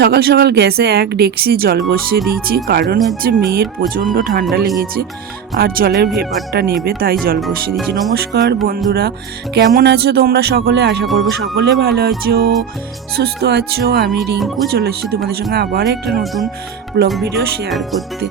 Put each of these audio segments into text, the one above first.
সকাল সকাল গ্যাসে এক ডেকচি জল বসিয়ে দিয়েছি, কারণ হচ্ছে মেয়ের প্রচণ্ড ঠান্ডা লেগেছে আর জলের ভেপারটা নেবে, তাই জল বসিয়ে দিয়েছি। নমস্কার বন্ধুরা, কেমন আছো তোমরা সকলে? আশা করবো সকলে ভালো আছো, সুস্থ আছো। আমি রিঙ্কু চলে এসেছি তোমাদের সঙ্গে আবার একটা নতুন ব্লগ ভিডিও শেয়ার করতে।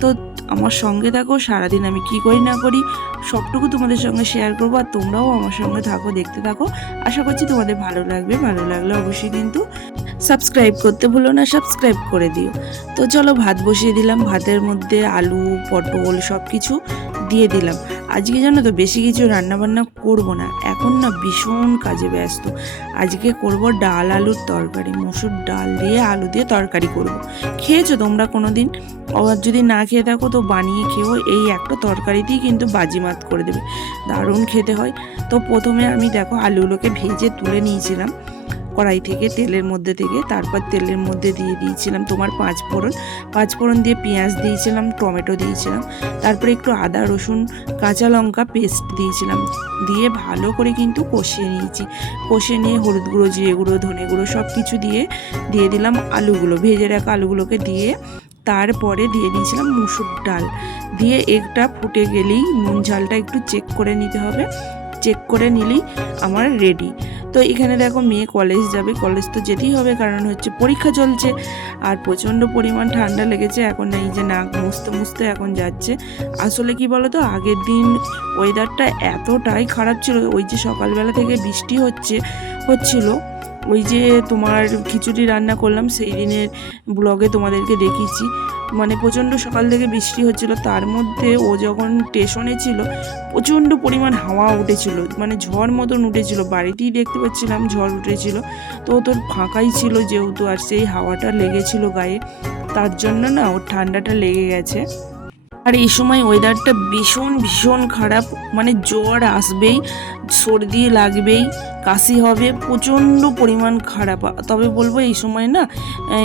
তো আমার সঙ্গে থাকো, সারাদিন আমি কি করি না করি সবটুকু তোমাদের সঙ্গে শেয়ার করবো, আর তোমরাও আমার সঙ্গে থাকো, দেখতে থাকো। আশা করছি তোমাদের ভালো লাগবে। ভালো লাগলে অবশ্যই কিন্তু সাবস্ক্রাইব করতে ভুলো না, সাবস্ক্রাইব করে দিও। তো চলো ভাত বসিয়ে দিলাম, ভাতের মধ্যে আলু পটল সব কিছু দিয়ে দিলাম। আজকে জানো তো বেশি কিছু রান্নাবান্না করব না, এখন না ভীষণ কাজে ব্যস্ত। আজকে করব ডাল আলুর তরকারি, মসুর ডাল দিয়ে আলু দিয়ে তরকারি করব। খেয়েছো তোমরা কোনো দিন? আবার যদি না খেয়ে থাকো তো বানিয়ে খেও, এই একটা তরকারিতেই কিন্তু বাজিমাত করে দেবে, দারুণ খেতে হয়। তো প্রথমে আমি দেখো আলুগুলোকে ভেজে তুলে নিয়েছিলাম কড়াই থেকে, তেলের মধ্যে থেকে। তারপর তেলের মধ্যে দিয়ে দিয়েছিলাম তোমার পাঁচফোড়ন দিয়ে পেঁয়াজ দিয়েছিলাম, টমেটো দিয়েছিলাম, তারপরে একটু আদা রসুন কাঁচা লঙ্কা পেস্ট দিয়েছিলাম, দিয়ে ভালো করে কিন্তু কষিয়ে নিয়েছি। কষিয়ে নিয়ে হলুদ গুঁড়ো, জিরে গুঁড়ো, ধনে গুঁড়ো সব কিছু দিয়ে দিলাম আলুগুলো, ভেজে রাখা আলুগুলোকে দিয়ে তারপরে দিয়ে দিয়েছিলাম মুসুর ডাল দিয়ে। একটা ফুটে গেলেই নুন ঝালটা একটু চেক করে নিতে হবে, চেক করে নিলেই আমার রেডি। তো এখানে দেখো মেয়ে কলেজ যাবে, কলেজ তো যেতেই হবে, কারণ হচ্ছে পরীক্ষা চলছে আর প্রচণ্ড পরিমাণ ঠান্ডা লেগেছে। এখন এই যে নাক মুছতে মুছতে এখন যাচ্ছে। আসলে কি বলো তো, আগের দিন ওয়েদারটা এতটাই খারাপ ছিল, ওই যে সকালবেলা থেকে বৃষ্টি হচ্ছিল, ওই যে তোমার খিচুড়ি রান্না করলাম সেই দিনের ব্লগে তোমাদেরকে দেখিয়েছি, মানে প্রচণ্ড সকাল থেকে বৃষ্টি হচ্ছিল। তার মধ্যে ও যখন স্টেশনে ছিল প্রচণ্ড পরিমাণ হাওয়া উঠেছিল, মানে ঝড় মতন উঠেছিল, বাড়িতেই দেখতে পাচ্ছিলাম ঝড় উঠেছিল। তো তোর ফাঁকাই ছিল যেহেতু, আর সেই হাওয়াটা লেগেছিল গায়ে, তার জন্য না ওর ঠান্ডাটা লেগে গেছে। আর এই সময় ওয়েদারটা ভীষণ ভীষণ খারাপ, মানে জ্বর আসবেই, সর্দি লাগবেই, কাশি হবে, প্রচণ্ড পরিমাণ খারাপ। তবে বলবো এই সময় না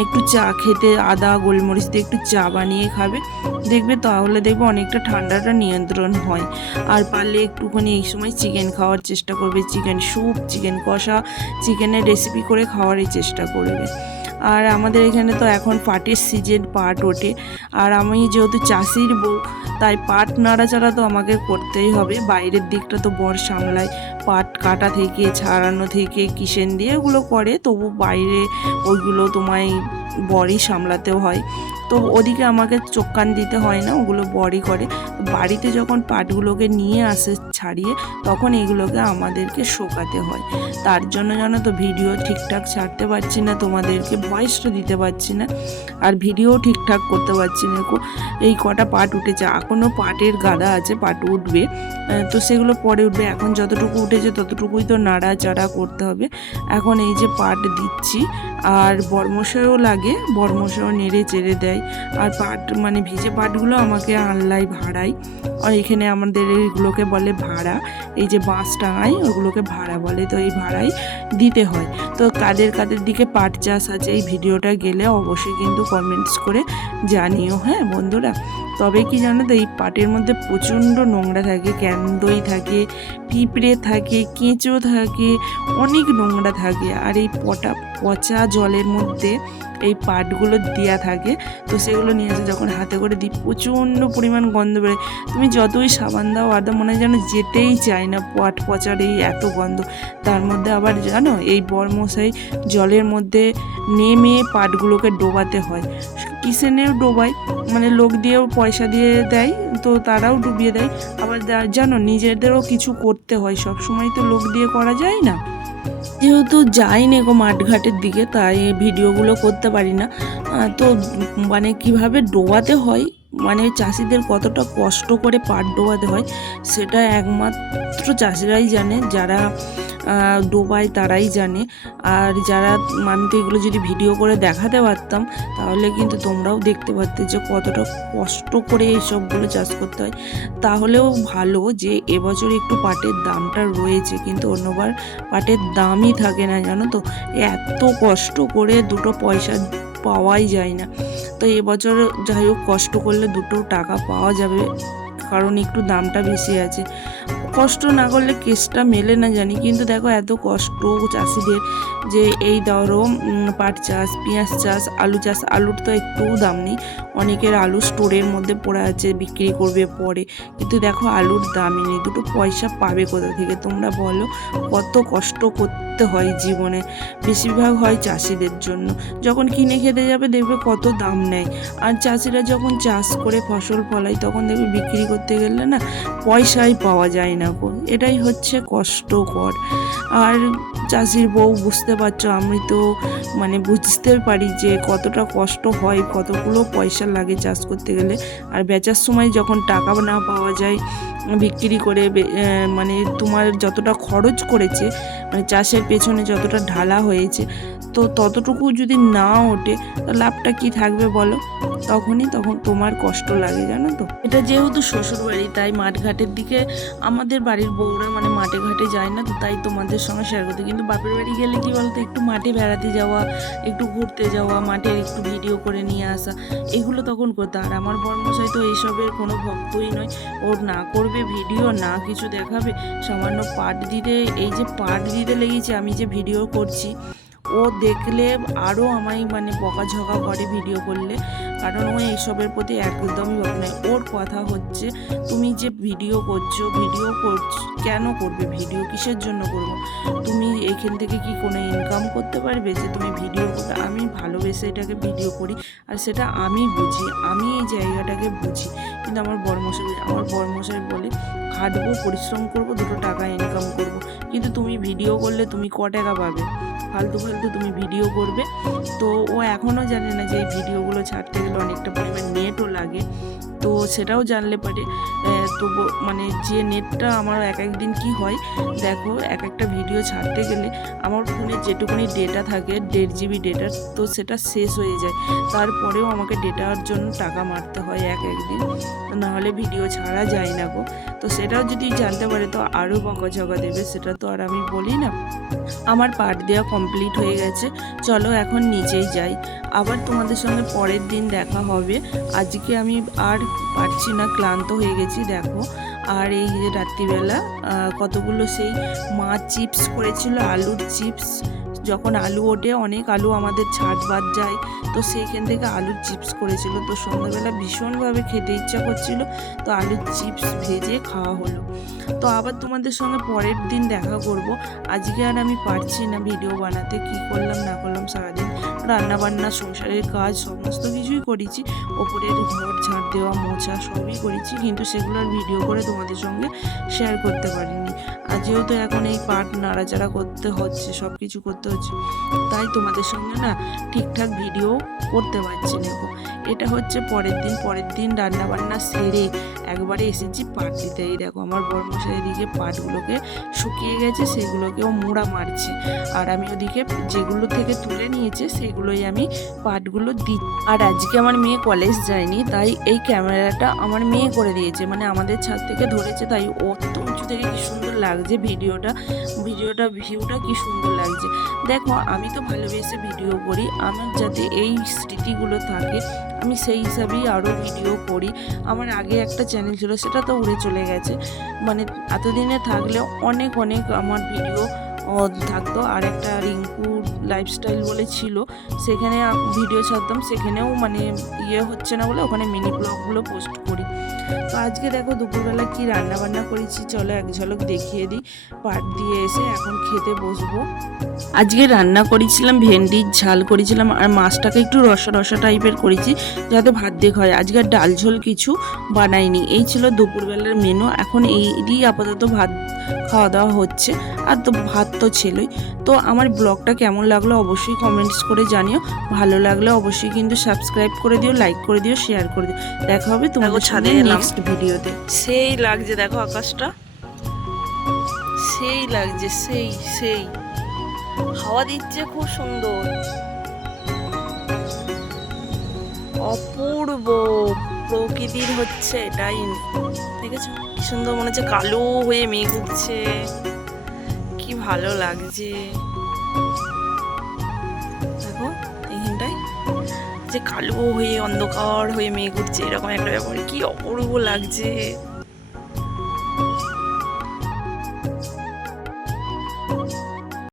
একটু চা খেতে, আদা গোলমরিচ দিয়ে একটু চা বানিয়ে খাবে, দেখবে তাহলে দেখবে অনেকটা ঠান্ডাটা নিয়ন্ত্রণ হয়। আর পারলে একটুখানি এই সময় চিকেন খাওয়ার চেষ্টা করবে, চিকেন স্যুপ, চিকেন কষা, চিকেনের রেসিপি করে খাওয়ারই চেষ্টা করবে। আর আমাদের এখানে তো এখন পাটের সিজন, পাট ওঠে, আর আমি যেহেতু চাষির বউ তাই পাট নাড়াচাড়া তো আমাকে করতেই হবে। বাইরের দিকটা তো বর সামলায়, পাট কাটা থেকে ছাড়ানো থেকে কিষেন দিয়ে ওগুলো করে, তবু বাইরে ওইগুলো তোমায় বরই সামলাতেও হয়। তো ওদিকে আমাকে চোখ কান দিতে হয় না, ওগুলো বরই করে। বাড়িতে যখন পাটগুলোকে নিয়ে আসে ছাড়িয়ে, তখন এগুলোকে আমাদেরকে শোকাতে হয়। তার জন্য জানো তো ভিডিও ঠিকঠাক ছাড়তে পারছি না, তোমাদেরকে ভয়েসটা দিতে পারছি না, আর ভিডিও ঠিকঠাক করতে পারছি না। এই কটা পাট উঠেছে, এখনও পাটের গাদা আছে, পাট উঠবে, তো সেগুলো পরে উঠবে। এখন যতটুকু উঠেছে ততটুকুই তো নাড়াচাড়া করতে হবে। এখন এই যে পাট দিচ্ছি, আর বরমশাইও লাগে, বরমশাইও নেড়ে চেড়ে দেয়। আর পাট মানে ভিজে পাটগুলো আমাকে আনলাই ভাড়াই, আর এখানে আমাদের এইগুলোকে বলে ভাড়া, এই যে বাঁশ টাঙাই ওগুলোকে ভাড়া বলে, তো এই ভাড়াই দিতে হয়। তো কাদের কাদের দিকে পাট চাষ আছে, এই ভিডিওটা গেলে অবশ্যই কিন্তু কমেন্টস করে জানিও, হ্যাঁ বন্ধুরা। তবে কি জানো তো, এই পাটের মধ্যে প্রচণ্ড নোংরা থাকে, ক্যান্দই থাকে, পিঁপড়ে থাকে, কেঁচো থাকে, অনেক নোংরা থাকে। আর এই পচা জলের মধ্যে এই পাটগুলো দেওয়া থাকে, তো সেগুলো নিয়ে এসে যখন হাতে করে দিই প্রচণ্ড পরিমাণ গন্ধ বেরোয়। তুমি যতই সাবান দাও আদা, মনে হয় যেন যেতেই চায় না, পাট পচার এই এত গন্ধ। তার মধ্যে আবার জানো এই বরমশাই জলের মধ্যে নেমে পাটগুলোকে ডোবাতে হয়, কিসেনেও ডোবায়, মানে লোক দিয়েও পয়সা দিয়ে দেয়, তো তারাও ডুবিয়ে দেয়। আবার জানো নিজেদেরও কিছু করতে হয়, সব সময় তো লোক দিয়ে করা যায় না। যেহেতু যাইনি গো মাঠঘাটের দিকে, তাই ভিডিওগুলো করতে পারি না। তো মানে কিভাবে ডোবাতে হয়, মানে চাষিদের কতটা কষ্ট করে পাট ডোবাতে হয় সেটা একমাত্র চাষিরাই জানে, যারা ডোবায় তারাই জানে। আর যারা, আমি তো এগুলো যদি ভিডিও করে দেখাতে পারতাম তাহলে কিন্তু তোমরাও দেখতে পারতে যে কতটা কষ্ট করে এই সবগুলো চাষ করতে হয়। তাহলেও ভালো যে এবছর একটু পাটের দামটা রয়েছে, কিন্তু অন্যবার পাটের দামই থাকে না, জানো তো, এত কষ্ট করে দুটো পয়সা পাওয়াই যায় না। তো এবছর যাই হোক কষ্ট করলে দুটো টাকা পাওয়া যাবে, কারণ একটু দামটা বেশি আছে। কষ্ট না করলে কেসটা মেলে না জানি, কিন্তু দেখো এত কষ্ট চাষিদের, যে এই ধরো পাট চাষ, পেঁয়াজ চাষ, আলু চাষ। আলুর তো একটুও দাম নেই, অনেকের আলু স্টোরের মধ্যে পড়ে আছে, বিক্রি করবে পরে, কিন্তু দেখো আলুর দামই নেই। দুটো পয়সা পাবে কোথা থেকে তোমরা বলো? কত কষ্ট করতে হয় জীবনে, বেশিরভাগ হয় চাষিদের জন্য। যখন কিনে খেতে যাবে দেখবে কত দাম নেয়, আর চাষিরা যখন চাষ করে ফসল ফলায় তখন দেখবে বিক্রি করতে গেলে না পয়সাই পাওয়া যায় না গো। এটাই হচ্ছে কষ্টকর। আর চাষির বউ বুঝতে পারছো, আমি তো মানে বুঝতে পারি যে কতটা কষ্ট হয়, কতগুলো পয়সা লাগে চাষ করতে গেলে। আর বেচার সময় যখন টাকা না পাওয়া যায়, বিক্রি করে মানে তোমার যতটা খরচ করেছে, মানে চাষের পেছনে যতটা ঢালা হয়েছে, তো ততটুকু যদি না ওঠে লাভটা কি থাকবে বলো? তখন তোমার কষ্ট লাগে, জানো তো। এটা যেহেতু শ্বশুর বাড়ি, তাই মাঠঘাটের দিকে আমাদের বাড়ির বউরা মানে মাঠে ঘাটে যায় না, তো তাই তোমাদের সঙ্গে শেয়ার করতে। কিন্তু বাপের বাড়ি গেলে কি বলতো, একটু মাঠে বেড়াতে যাওয়া, একটু ঘুরতে যাওয়া, মাঠের একটু ভিডিও করে নিয়ে আসা, এগুলো তখন করতে। আর আমার বর্মশাই তো এইসবের কোনো ভক্তই নয়, ওর না করবে ভিডিও, না কিছু দেখাবে। সামান্য পাট দিতে, এই যে পাট দিতে লেগেছে, আমি যে ভিডিও করছি, ও দেখলে আরও আমায় মানে বকাঝকা করে ভিডিও করলে, কারণ ও এইসবের প্রতি একদমই ভাব নয়। ওর কথা হচ্ছে, তুমি যে ভিডিও করছো কেন করবে? ভিডিও কিসের জন্য করবো? তুমি এখান থেকে কি কোনো ইনকাম করতে পারবে যে তুমি ভিডিও করবে? আমি ভালোবেসে এটাকে ভিডিও করি, আর সেটা আমি বুঝি, আমি এই জায়গাটাকে বুঝি। কিন্তু আমার বড়মশাই বলে খাটবো, পরিশ্রম করবো, দুটো টাকা ইনকাম করবো, কিন্তু তুমি ভিডিও করলে তুমি ক টাকা পাবে? ফালতু তুমি ভিডিও করবে। তো ও এখনও জানে না যে এই ভিডিওগুলো ছাড়তে গেলে অনেকটা পরিমাণ নেটও লাগে, তো সেটাও জানলে পারে। তো মানে যে নেটটা আমার এক একদিন কি হয় দেখো, একটা ভিডিও ছাড়তে গেলে আমার ফোনে যেটুকুনি ডেটা থাকে 1.5 GB ডেটা, তো সেটা শেষ হয়ে যায়। তারপরেও আমাকে ডেটার জন্য টাকা মারতে হয় একদিন, নাহলে ভিডিও ছাড়া যায় না গো। তো সেটাও যদি জানতে পারে তো আরও বকাঝকা দেবে, সেটা তো আর আমি বলি না। আমার পাঠ দেওয়া কমপ্লিট হয়ে গেছে, চলো এখন নিচেই যাই। আবার তোমাদের সঙ্গে পরের দিন দেখা হবে। আজকে আমি আর পারছি না, ক্লান্ত হয়ে গেছি দেখো। আর এই যে রাত্রিবেলা কতগুলো সেই মা চিপস করেছিল, আলুর চিপস। যখন আলু ওঠে, অনেক আলু আমাদের ছাদ বাদ যায়, তো সেইখান থেকে আলুর চিপস করেছিল। তো সন্ধ্যাবেলা ভীষণভাবে খেতে ইচ্ছা করছিল, তো আলুর চিপস ভেজে খাওয়া হলো। তো আবার তোমাদের সঙ্গে পরের দিন দেখা করব। আজকে আর আমি পারছি না ভিডিও বানাতে, কি করলাম না করলাম সারাদিন, রান্নাবান্না, সংসারের কাজ সমস্ত কিছুই করেছি, ওপরের ঘর ঝাড় দেওয়া, মোছা সবই করেছি, কিন্তু সেগুলোর ভিডিও করে তোমাদের সঙ্গে শেয়ার করতে পারিনি। আর যেহেতু এখন এই পাট নাড়াচাড়া করতে হচ্ছে, সব কিছু করতে হচ্ছে, তাই তোমাদের সঙ্গে না ঠিকঠাক ভিডিও করতে পারছি না। এটা হচ্ছে পরের দিন রান্নাবান্না সেরে একবারে এসেছি পাট দিতে। এই দেখো আমার বড়মশাই এদিকে পাটগুলোকে শুকিয়ে গেছে, সেগুলোকেও মোড়া মারছে, আর আমি ওদিকে যেগুলো থেকে তুলে নিয়েছে সেগুলোই আমি পাটগুলো দিই। আর আজকে আমার মেয়ে কলেজ যায়নি, তাই এই ক্যামেরাটা আমার মেয়ে করে দিয়েছে, মানে আমাদের ছাদ থেকে ধরেছে, তাই অত উঁচু থেকে কি সুন্দর লাগছে ভিউটা কি সুন্দর লাগছে। দেখো আমি তো ভালোবেসে ভিডিও করি, আমার যাতে এই স্মৃতিগুলো থাকে, আমি সেই হিসাবেই আরও ভিডিও করি। আমার আগে একটা চ্যানেল ছিল, সেটা তো উড়ে চলে গেছে, মানে এতদিনে থাকলে অনেক আমার ভিডিও থাকতো। আর একটা রিঙ্কু লাইফস্টাইল বলে ছিল, সেখানে ভিডিও ছাড়তাম, সেখানেও মানে হচ্ছে না বলে ওখানে মিনি ব্লগগুলো পোস্ট করি। তো আজকে দেখো দুপুরবেলা কি রান্না বান্না করেছি, চলো এক ঝলক দেখিয়ে দিই। পাট দিয়ে এসে এখন খেতে বসবো। আজকে রান্না করেছিলাম ভেন্ডির ঝাল করেছিলাম, আর মাছটাকে একটু রসা রসা টাইপের করেছি যাতে ভাত দিয়ে খায়। আজকে ডাল ঝোল কিছু বানাইনি, এই ছিল দুপুরবেলার মেনু। এখন এইরই আপাতত ভাত খাওয়া দাওয়া হচ্ছে, আর তো ভাত তো ছিলই। তো আমার ব্লগটা কেমন লাগলো অবশ্যই কমেন্টস করে জানিও, ভালো লাগলে অবশ্যই কিন্তু সাবস্ক্রাইব করে দিও, লাইক করে দিও, শেয়ার করে দিও। দেখা হবে তোমাদের সাথে নেক্সট ভিডিওতে। সেই লাগছে দেখো আকাশটা, সেই লাগছে, সেই হাওয়া দিচ্ছে খুব সুন্দর, অপূর্ব প্রকৃতির হচ্ছে এটাই। দেখেছো কি সুন্দর, মনে হচ্ছে কালো হয়ে মেঘ উঠছে, কি ভালো লাগছে। দেখো এইখানটায় যে কালো হয়ে অন্ধকার হয়ে মেঘ উঠছে, এরকম একটা ব্যাপার, কি অপূর্ব লাগছে।